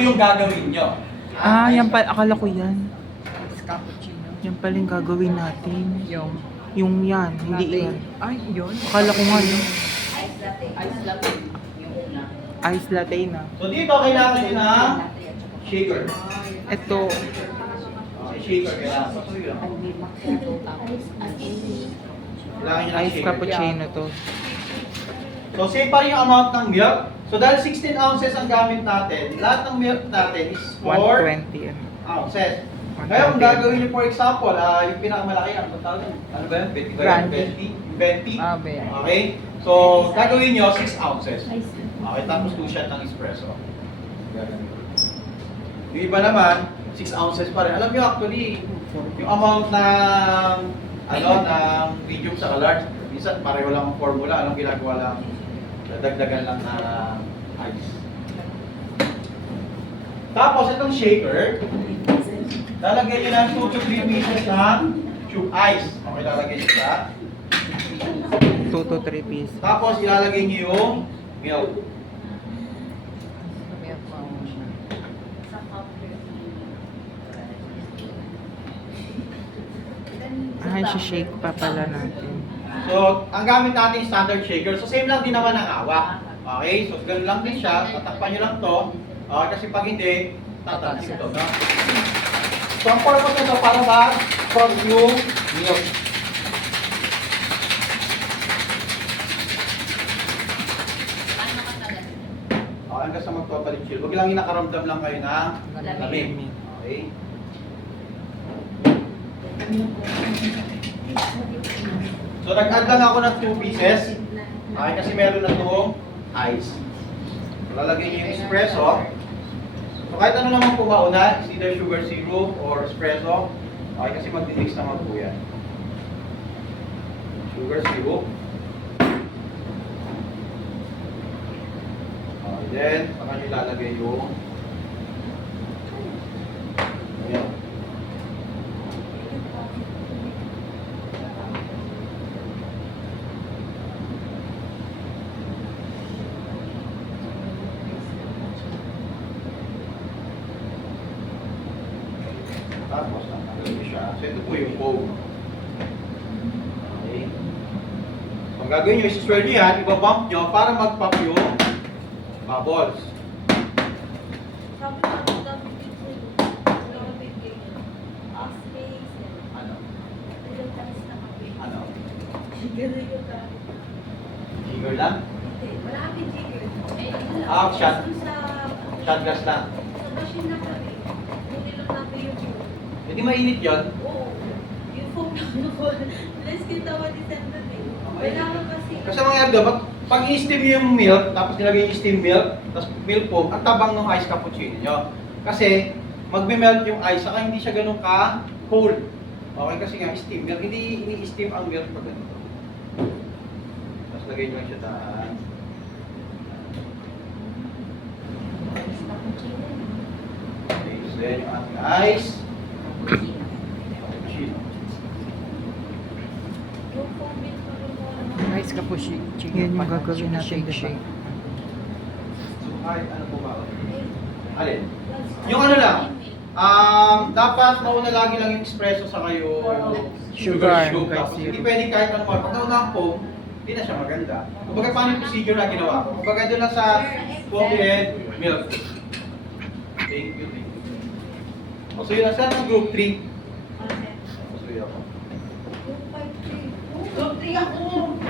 yung gagawin nyo. Ah, yan pala. Akala ko yan. Cappuccino. Yan pala yung gagawin natin. Yung Yung yan, hindi latte. yan. Ay, yun. Akala ko nga yun. Ice latte. Yung una. Ice latte na. So dito, kailangan nyo ng shaker. Ito, Okay, shaker. Kailangan nyo ng ice shaker. cappuccino to. So same pa rin yung amount ng milk. So dahil 16 ounces ang gamit natin, lahat ng milk natin is 120 ano. ounces. Ngayon, kung gagawin nyo for example, yung pinakamalaki, ano tawag yun? Ano ba yun? 20 ba yun? 20? Ah, be. Okay? So, gagawin nyo 6 ounces. Okay, tapos 2 shot ng espresso. Yung iba naman, 6 ounces pa rin. Alam nyo actually, yung amount ng ng medium sa large, minsan pareho lang ang formula, anong ginagawa lang, dadagdagan lang na ice. Tapos itong shaker, lalagyan nyo ng 2 to 3 pieces ng tube ice. Okay, lalagyan nyo sa. 2 to 3 pieces. Tapos ilalagay nyo yung milk. Ah, shake pa pala natin. So, ang gamit natin yung standard shaker. So, same lang din naman ang hawak. Okay, so ganun lang din siya. Tatakpan nyo lang to. Kasi pag hindi, tatalsin to. No? So, ang purpose nito para ma-form yung milk. Hanggang sa magpapalit chill. Huwag lang nakaramdam lang kayo ng lamig. Okay? So, nag-add lang ako ng 2 pieces. Okay, kasi meron na itong ice. Lalagay niyo yung espresso. So, kahit ano naman po mauna, is either sugar syrup or espresso. Okay, kasi mag-mix naman po yan. Sugar syrup. Okay, then, saka nyo ilalagay yung milk. Tapos, nakalagay siya. So, ito po yung foam. Okay. So, ang gagawin nyo, isi-swirl nyo yan, ibabump nyo para mag-pop yung bubbles. Ano? Ano? Jigger lang? Shot. Shot glass lang. Hindi mainit yun. Kasi mangyari dapat, pag i-steam yung milk, tapos nilagay yung steam milk, tapos milk foam, ang tabang ng ice cappuccino nyo. Kasi, magme-melt yung ice, saka hindi siya ganun ka-cold. Okay, kasi nga, steam milk, hindi ini-steam ang milk pag ganito. Tapos lagay nyo lang siya daan. Okay, so yan yung ating ice. Cappuccino. Ice cappuccino. Yan yung gagawin natin, Shake, diba? shake. So, kahit ano po ba? Alin? Yung ano lang, dapat mauna lagi lang yung espresso sa kayo Sugar, scoop. kahit Tapos syrup. hindi pwedeng kahit ano pa. Pag nauna ang foam, hindi na siya maganda. Kumbaga paano yung procedure na ginawa ko? Kumbaga doon na sa foam and milk. Thank you. So yun, nasa ng group 3.